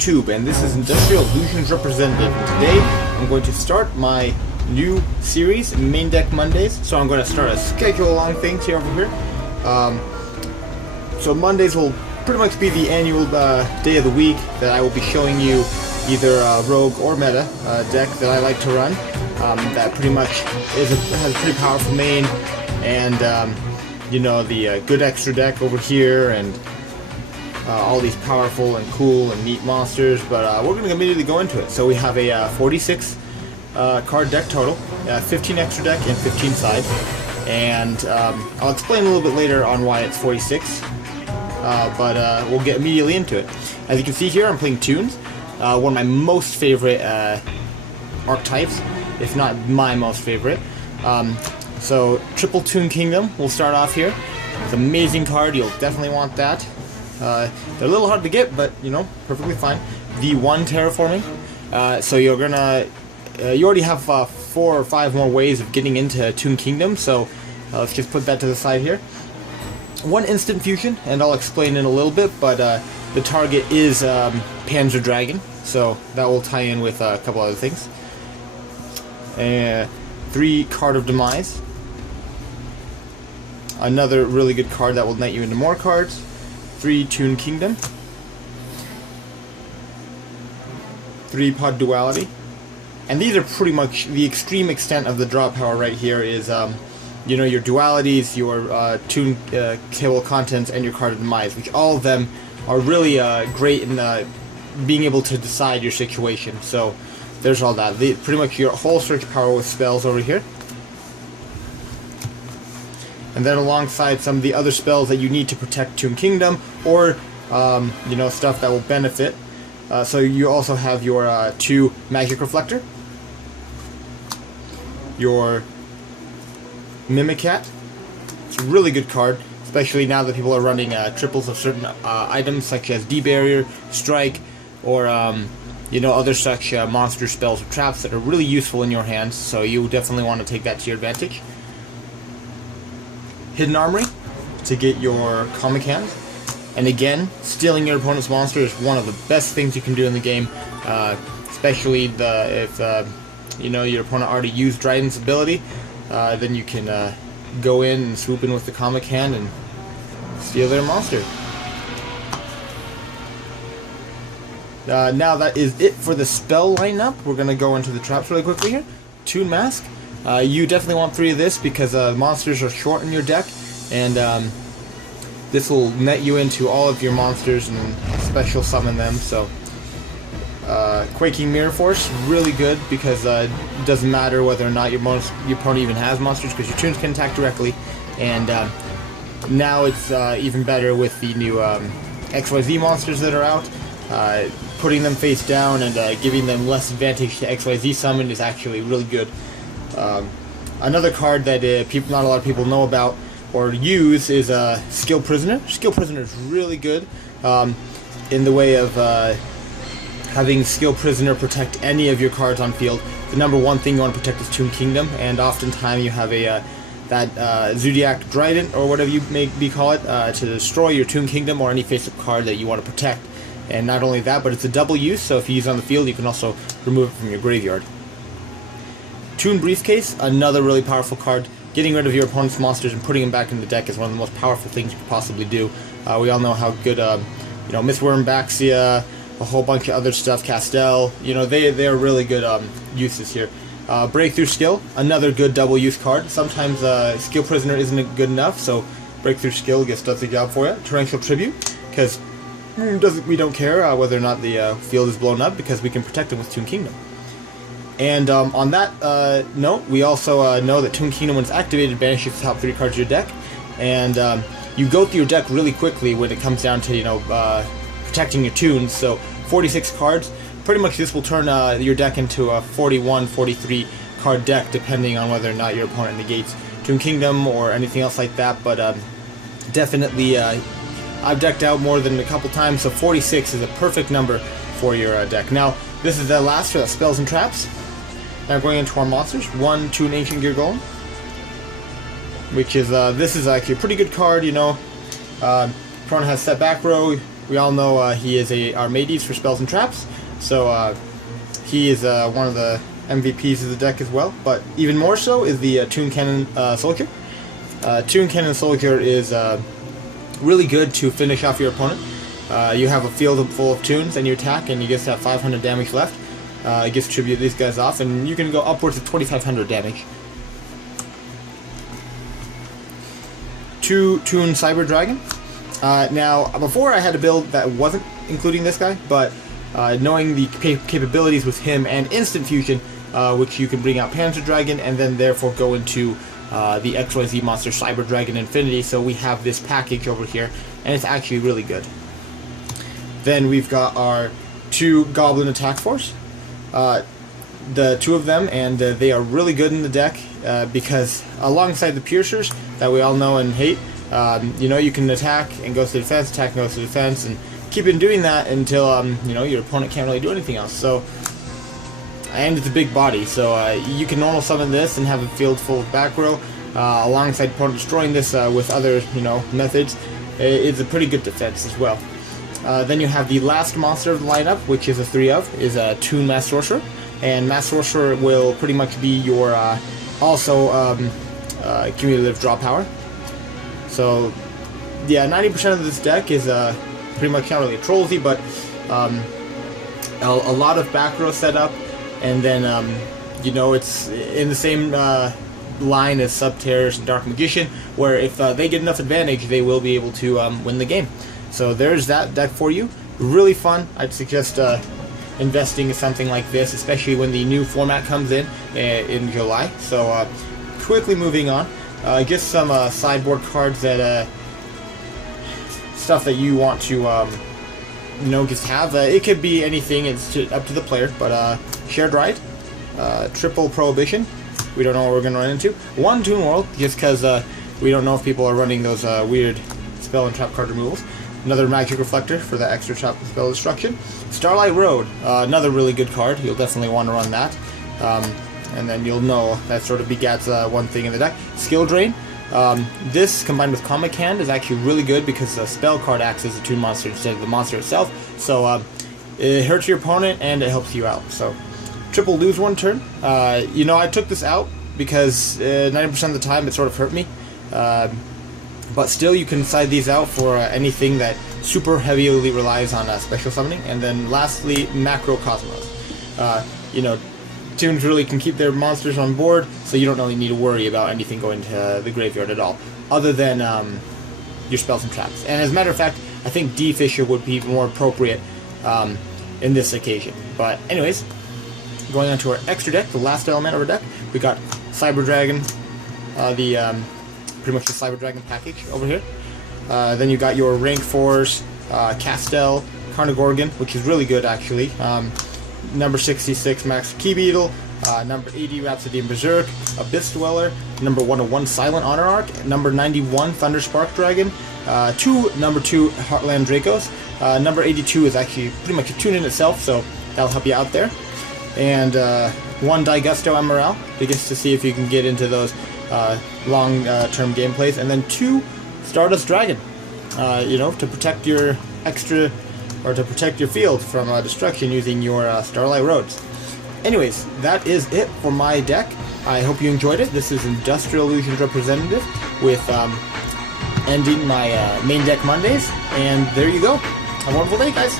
YouTube, and this is Industrial Illusions Representative, and today I'm going to start my new series, Main Deck Mondays. So I'm going to start a schedule along things here over here. So Mondays will pretty much be the annual day of the week that I will be showing you either rogue or meta deck that I like to run. That pretty much has a pretty powerful main, and you know, the good extra deck over here, and all these powerful and cool and neat monsters. But we're going to immediately go into it. So we have a 46 card deck total, 15 extra deck and 15 side, and I'll explain a little bit later on why it's 46. But we'll get immediately into it. As you can see here, I'm playing Toons, one of my most favorite archetypes, if not my most favorite. So triple Toon Kingdom will start off here. It's an amazing card. You'll definitely want that. They're a little hard to get, but you know, perfectly fine. V1 terraforming. So you're gonna, you already have 4 or 5 more ways of getting into Toon Kingdom. So let's just put that to the side here. 1 instant fusion, and I'll explain in a little bit. But the target is Panzer Dragon, so that will tie in with a couple other things. 3 Card of Demise. Another really good card that will net you into more cards. 3 Toon Kingdom. 3 Pod Duality. And these are pretty much the extreme extent of the draw power right here is, you know, your dualities, your Toon table of contents, and your Card of Demise, which all of them are really great in being able to decide your situation. So there's all that. Pretty much your whole search power with spells over here. And then alongside some of the other spells that you need to protect Toon Kingdom, or you know, stuff that will benefit. So you also have your 2 Magic Reflector, your Mimicat. It's a really good card, especially now that people are running triples of certain items such as D-Barrier, Strike, or you know, other such monster spells or traps that are really useful in your hands. So you definitely want to take that to your advantage. Hidden Armory to get your comic hands, and again, stealing your opponent's monster is one of the best things you can do in the game, especially if you know, your opponent already used Dryden's ability. Then you can go in and swoop in with the comic hand and steal their monster. Now that is it for the spell lineup. We're going to go into the traps really quickly here. Toon Mask. You definitely want 3 of this because monsters are short in your deck, and this will net you into all of your monsters and special summon them. So Quaking Mirror Force, really good because it doesn't matter whether or not your opponent even has monsters, because your Toons can attack directly. And now it's even better with the new XYZ monsters that are out. Putting them face down and giving them less advantage to XYZ summon is actually really good. Another card that not a lot of people know about or use is Skill Prisoner. Skill Prisoner is really good in the way of having Skill Prisoner protect any of your cards on field. The number one thing you want to protect is Toon Kingdom, and oftentimes you have a that Zodiac Trident, or whatever you may call it, to destroy your Toon Kingdom or any face-up card that you want to protect. And not only that, but it's a double use, so if you use it on the field, you can also remove it from your graveyard. Toon Briefcase, another really powerful card. Getting rid of your opponent's monsters and putting them back in the deck is one of the most powerful things you could possibly do. We all know how good, you know, Miss Wormbaxia, a whole bunch of other stuff, Castell, you know, they are really good uses here. Breakthrough Skill, another good double use card. Sometimes Skill Prisoner isn't good enough, so Breakthrough Skill does the job for you. Torrential Tribute, because we don't care whether or not the field is blown up, because we can protect it with Toon Kingdom. And on that note, we also know that Toon Kingdom, when it's activated, banishes the top 3 cards of your deck, and you go through your deck really quickly when it comes down to, you know, protecting your Toons. So 46 cards, pretty much this will turn your deck into a 41, 43 card deck, depending on whether or not your opponent negates Toon Kingdom or anything else like that. But definitely, I've decked out more than a couple times, so 46 is a perfect number for your deck. Now, this is the last for the spells and traps. Now going into our monsters, 1 Toon Ancient Gear Golem, which is, this is actually a pretty good card, you know. Opponent has set back row, we all know he is our mateys for spells and traps, so he is one of the MVPs of the deck as well. But even more so is the Toon Cannon Soldier. Toon Cannon Soldier is really good to finish off your opponent. You have a field full of tunes and you attack, and you just have 500 damage left. It gives tribute these guys off, and you can go upwards of 2,500 damage. 2 Toon Cyber Dragon. Now, before I had a build that wasn't including this guy, but knowing the capabilities with him and Instant Fusion, which you can bring out Panzer Dragon and then therefore go into the XYZ monster Cyber Dragon Infinity, so we have this package over here, and it's actually really good. Then we've got our 2 Goblin Attack Force. The 2 of them, and they are really good in the deck because alongside the Piercers that we all know and hate, you know, you can attack and go to defense, attack and go to defense, and keep on doing that until you know, your opponent can't really do anything else. So, and it's a big body, so you can normal summon this and have a field full of back row alongside opponent destroying this with other, you know, methods. It's a pretty good defense as well. Then you have the last monster of the lineup, which is a 3 of, is a Toon Mass Sorcerer. And Mass Sorcerer will pretty much be your also cumulative draw power. So yeah, 90% of this deck is pretty much not really trollsy, but a lot of back row setup, and then you know, it's in the same line as Subterrors and Dark Magician, where if they get enough advantage, they will be able to win the game. So there's that deck for you. Really fun. I'd suggest investing in something like this, especially when the new format comes in July. So quickly moving on, just some sideboard cards that stuff that you want to you know, just have. It could be anything. It's up to the player. But Shared Ride, Triple Prohibition. We don't know what we're going to run into. 1 Toon World, just because we don't know if people are running those weird spell and trap card removals. Another Magic Reflector for the extra trap and spell destruction. Starlight Road, another really good card. You'll definitely want to run that. And then you'll know that sort of begats one thing in the deck. Skill Drain. This combined with Comic Hand is actually really good because the spell card acts as a Toon monster instead of the monster itself. So it hurts your opponent and it helps you out. So triple lose 1 turn. You know, I took this out because 90% of the time it sort of hurt me. But still, you can side these out for anything that super heavily relies on special summoning. And then lastly, Macro Cosmos. You know, Toons really can keep their monsters on board, so you don't really need to worry about anything going to the graveyard at all, other than your spells and traps. And as a matter of fact, I think D Fisher would be more appropriate in this occasion. But anyways, going on to our extra deck, the last element of our deck, we got Cyber Dragon, pretty much the Cyber Dragon package over here. Then you got your Rank 4s, Castel, Carnagorgon, which is really good actually. Number 66 Max Key Beetle, number 80 Rhapsody and Berserk, Abyss Dweller, number 101 Silent Honor Arc, number 91 Thunder Spark Dragon, number 2 Heartland Dracos. Number 82 is actually pretty much a tune in itself, so that'll help you out there. And 1 Digusto Emerald, just to see if you can get into those long-term gameplays, and then 2 Stardust Dragon, you know, to protect your extra, or to protect your field from destruction using your Starlight Roads. Anyways, that is it for my deck. I hope you enjoyed it. This is Industrial Illusions Representative with ending my main deck Mondays, and there you go. Have a wonderful day, guys.